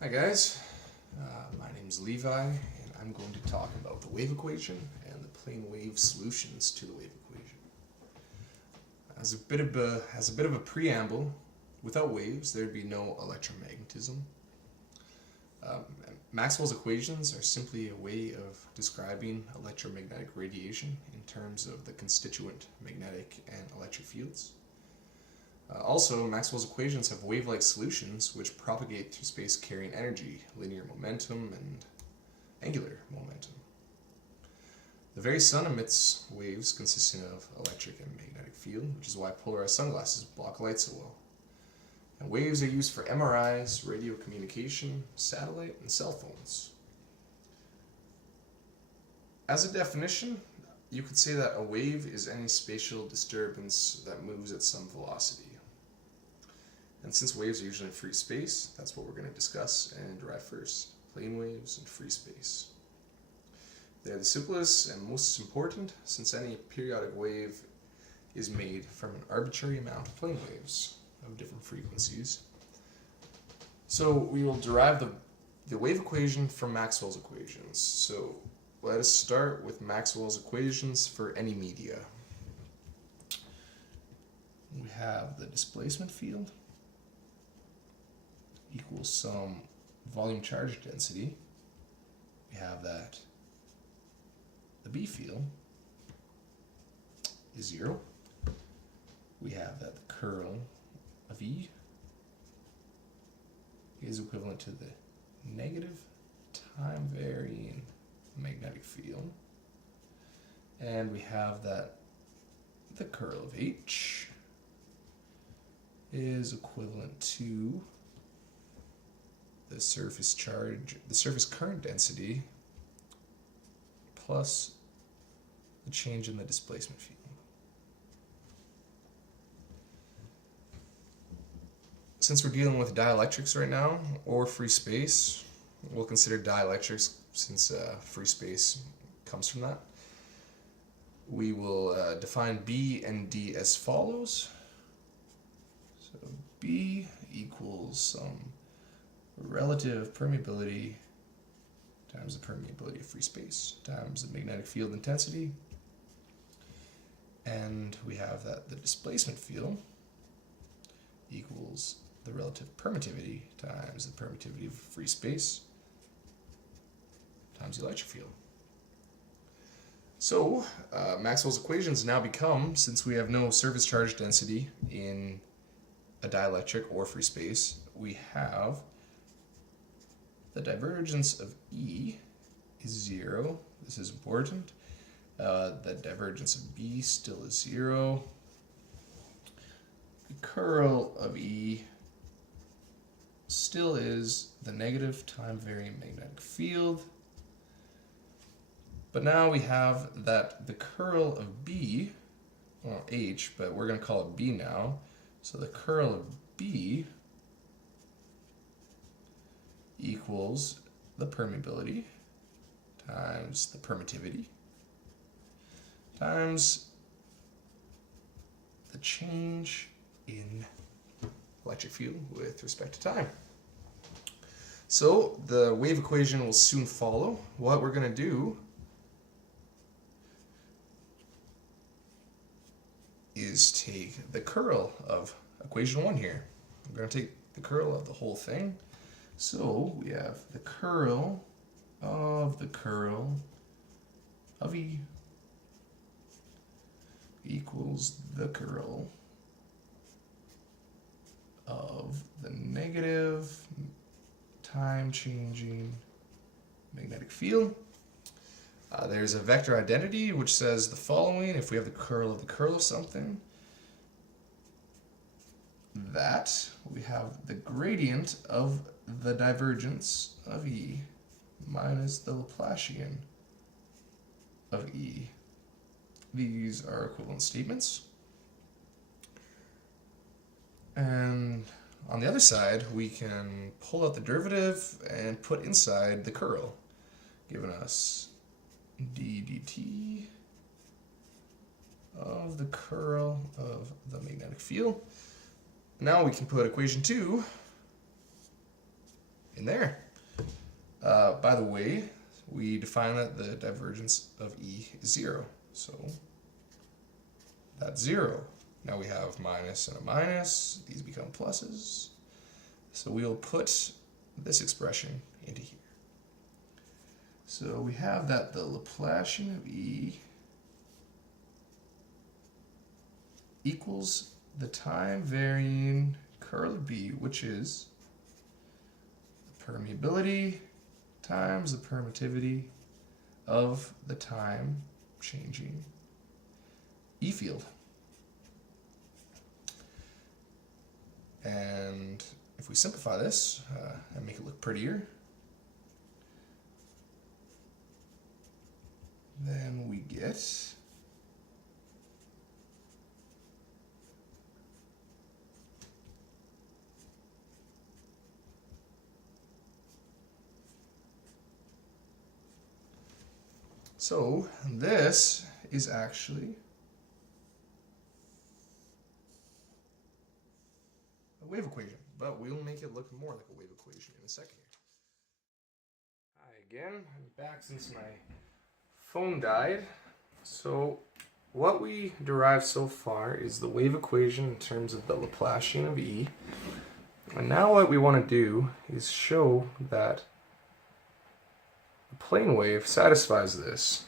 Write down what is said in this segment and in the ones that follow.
Hi guys, my name is Levi, and I'm going to talk about the wave equation and the plane wave solutions to the wave equation. As a bit of a preamble, without waves there'd be no electromagnetism. Um, Maxwell's equations are simply a way of describing electromagnetic radiation in terms of the constituent magnetic and electric fields. Also, Maxwell's equations have wave-like solutions which propagate through space carrying energy, linear momentum, and angular momentum. The very sun emits waves consisting of electric and magnetic field, which is why polarized sunglasses block light so well. And waves are used for MRIs, radio communication, satellite, and cell phones. As a definition, you could say that a wave is any spatial disturbance that moves at some velocity. And since waves are usually in free space, that's what we're going to discuss and derive first: plane waves and free space. They're the simplest and most important, since any periodic wave is made from an arbitrary amount of plane waves of different frequencies. So we will derive the wave equation from Maxwell's equations. So let us start with Maxwell's equations for any media. We have the displacement field equals some volume charge density. We have that the B field is 0. We have that the curl of E is equivalent to the negative time varying magnetic field. And we have that the curl of H is equivalent to the surface current density plus the change in the displacement field. Since we're dealing with dielectrics right now, or free space, we'll consider dielectrics since free space comes from that. We will define B and D as follows. So B equals some relative permeability times the permeability of free space times the magnetic field intensity. And we have that the displacement field equals the relative permittivity times the permittivity of free space times the electric field. So Maxwell's equations now become, since we have no surface charge density in a dielectric or free space, we have the divergence of E is 0. This is important. The divergence of B still is 0. The curl of E still is the negative time varying magnetic field. But now we have that the curl of B, well, H, but we're going to call it B now. So the curl of B equals the permeability times the permittivity times the change in electric field with respect to time. So the wave equation will soon follow. What we're going to do is take the curl of equation 1 here. We're going to take the curl of the whole thing. So we have the curl of E equals the curl of the negative time changing magnetic field. There's a vector identity which says the following: if we have the curl of something, that we have the gradient of the divergence of E minus the Laplacian of E. These are equivalent statements. And on the other side, we can pull out the derivative and put inside the curl, giving us d dt of the curl of the magnetic field. Now we can put equation 2 in there. By the way, we define that the divergence of E is 0. So that's 0. Now we have minus and a minus. These become pluses. So we'll put this expression into here. So we have that the Laplacian of E equals the time varying curl of B, which is the permeability times the permittivity of the time changing E field. And if we simplify this and make it look prettier, then we get so this is actually a wave equation, but we'll make it look more like a wave equation in a second here. Hi again, I'm back since my phone died. So what we derived so far is the wave equation in terms of the Laplacian of E. And now what we want to do is show that the plane wave satisfies this.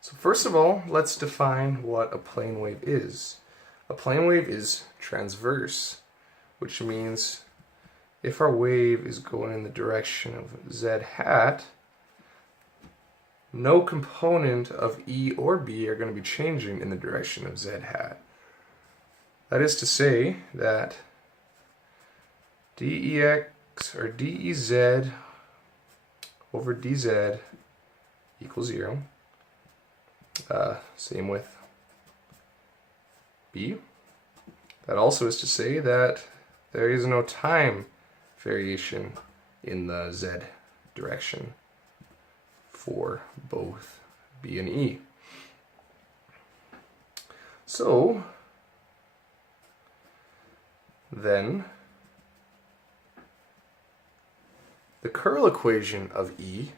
So first of all, let's define what a plane wave is. A plane wave is transverse, which means if our wave is going in the direction of z hat, no component of E or B are going to be changing in the direction of z hat. That is to say that dEx or dEz over dz equals 0. Same with B. That also is to say that there is no time variation in the z direction for both B and E. So then the curl equation of E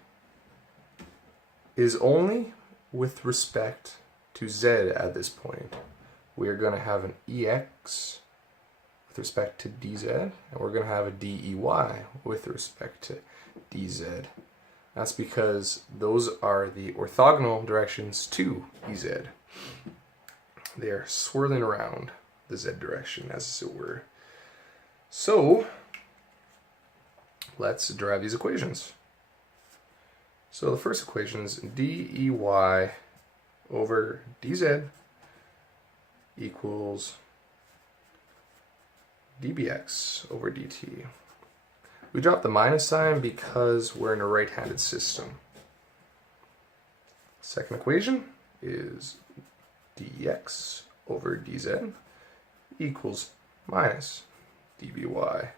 is only with respect to z at this point. We are going to have an EX with respect to dz, and we're going to have a DEY with respect to dz. That's because those are the orthogonal directions to Ez. They are swirling around the z direction, as it were. So let's derive these equations. So the first equation is dEy over dz equals dBx over dt. We drop the minus sign because we're in a right-handed system. Second equation is dx over dz equals minus dby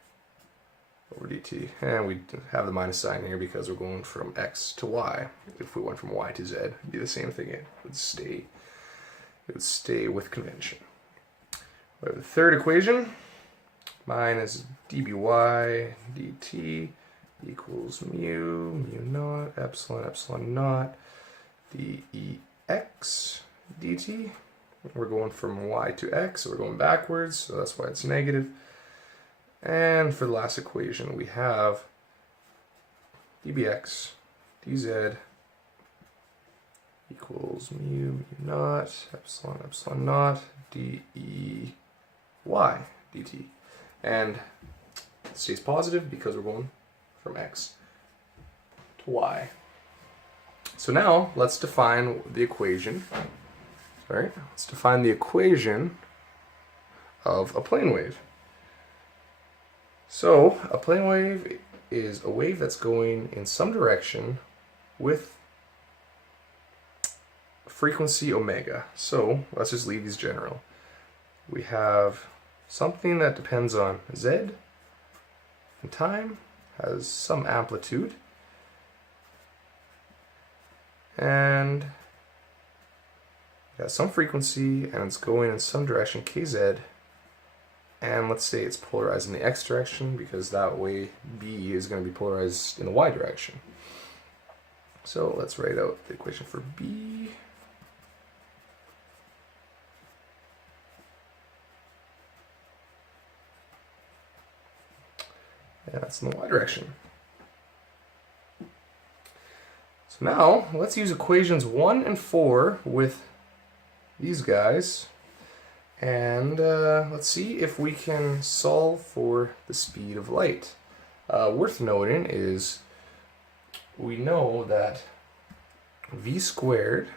over dt. And we have the minus sign here because we're going from x to y. If we went from y to z, it'd be the same thing. It would stay with convention. We have the third equation, minus dby dt equals mu naught, epsilon naught, dEx dt. We're going from y to x, so we're going backwards, so that's why it's negative. And for the last equation, we have dBx dz equals mu naught, epsilon naught, dEy dt. And it stays positive because we're going from x to y. So now let's define the equation. Let's define the equation of a plane wave. So a plane wave is a wave that's going in some direction with frequency omega. So let's just leave these general. We have something that depends on z and time, has some amplitude, and it has some frequency, and it's going in some direction kz And let's say it's polarized in the x direction, because that way B is going to be polarized in the y direction. So let's write out the equation for B. And that's in the y direction. So now let's use equations 1 and 4 with these guys. And let's see if we can solve for the speed of light. Worth noting is we know that v squared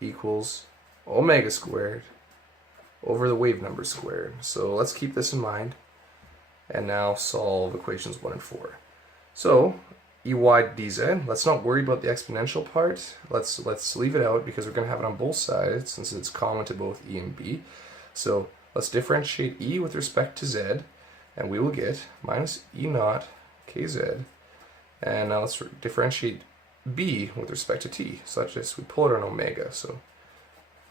equals omega squared over the wave number squared. So let's keep this in mind and now solve equations 1 and 4. So ey dz, let's not worry about the exponential part. Let's leave it out because we're going to have it on both sides since it's common to both e and b. So let's differentiate e with respect to z, and we will get minus e naught kz. And now let's differentiate b with respect to t, such as we pull it on omega. So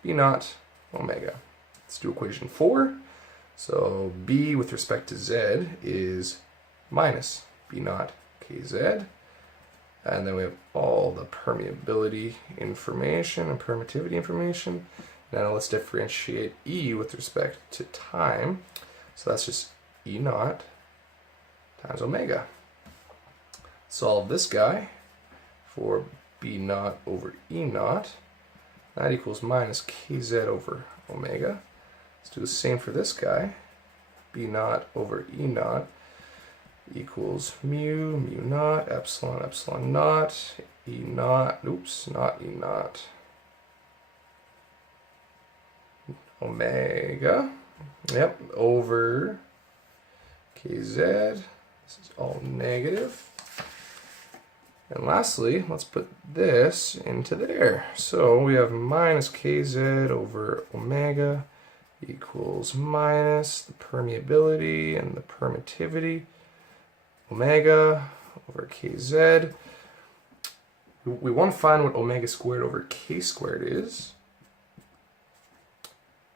b naught omega. Let's do equation 4. So b with respect to z is minus b naught kz. And then we have all the permeability information and permittivity information. Now let's differentiate e with respect to time. So that's just e naught times omega. Solve this guy for b naught over e naught. That equals minus kz over omega. Let's do the same for this guy. B naught over E naught equals mu naught, epsilon naught, E naught, not E naught, omega, over kz. This is all negative. And lastly, let's put this into there. So we have minus kz over omega equals minus the permeability and the permittivity, omega over kz. We want to find what omega squared over k squared is.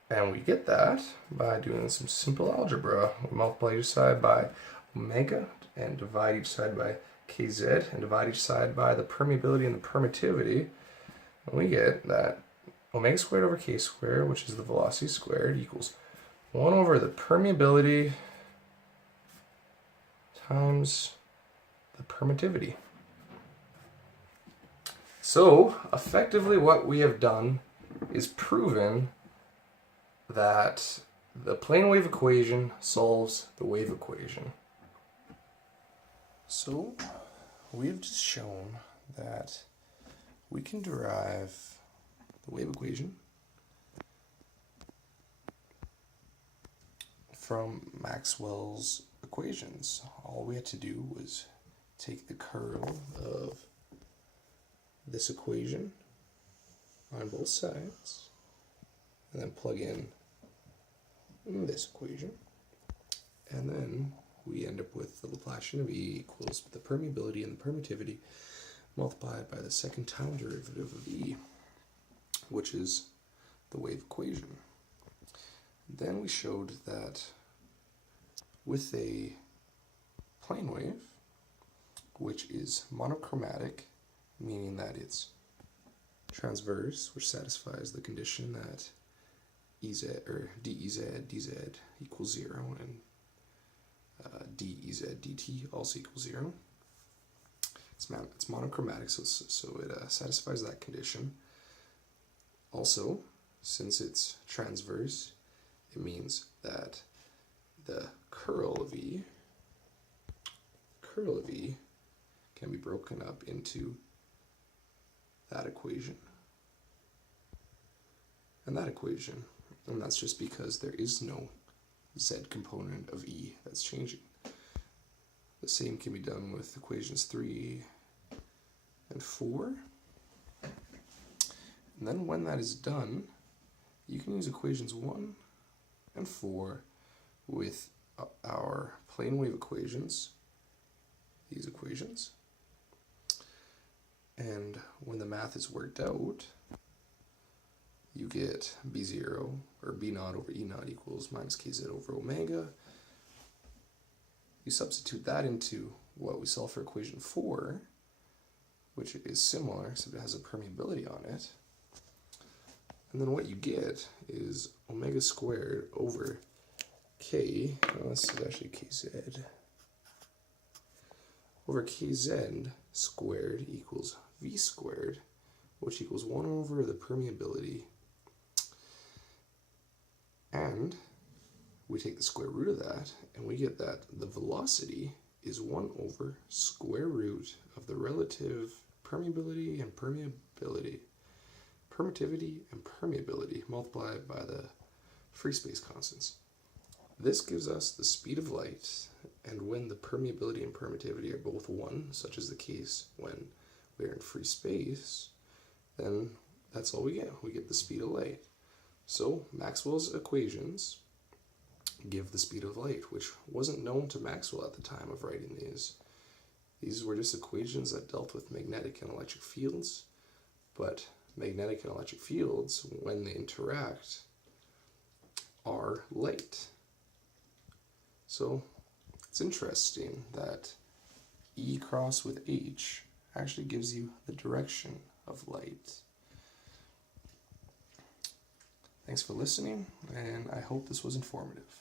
And we get that by doing some simple algebra. We multiply each side by omega and divide each side by kz and divide each side by the permeability and the permittivity. And we get that omega squared over k squared, which is the velocity squared, equals 1 over the permeability times the permittivity. So effectively what we have done is proven that the plane wave equation solves the wave equation. So we have just shown that we can derive the wave equation from Maxwell's equations. All we had to do was take the curl of this equation on both sides and then plug in this equation, and then we end up with the Laplacian of E equals the permeability and the permittivity multiplied by the second time derivative of E, which is the wave equation. Then we showed that with a plane wave, which is monochromatic, meaning that it's transverse, which satisfies the condition that Ez or dEz dz equals 0 and dEz dt also equals 0. It's monochromatic, so it satisfies that condition. Also, since it's transverse, it means that the curl of E can be broken up into that equation and that equation. And that's just because there is no z component of E that's changing. The same can be done with equations 3 and 4. And then when that is done, you can use equations 1 and 4 with our plane wave equations, these equations. And when the math is worked out, you get B0, or B naught over E naught equals minus kz over omega. You substitute that into what we solve for equation 4, which is similar, except it has a permeability on it. And then what you get is omega squared over k, well, this is actually kz, over kz squared equals v squared, which equals 1 over the permeability. And we take the square root of that, and we get that the velocity is 1 over square root of the relative permeability and permeability, permittivity and permeability multiplied by the free space constants. This gives us the speed of light, and when the permeability and permittivity are both 1, such as the case when we're in free space, then that's all we get. We get the speed of light. So Maxwell's equations give the speed of light, which wasn't known to Maxwell at the time of writing these. These were just equations that dealt with magnetic and electric fields, but magnetic and electric fields, when they interact, are light. So it's interesting that E cross with H actually gives you the direction of light. Thanks for listening, and I hope this was informative.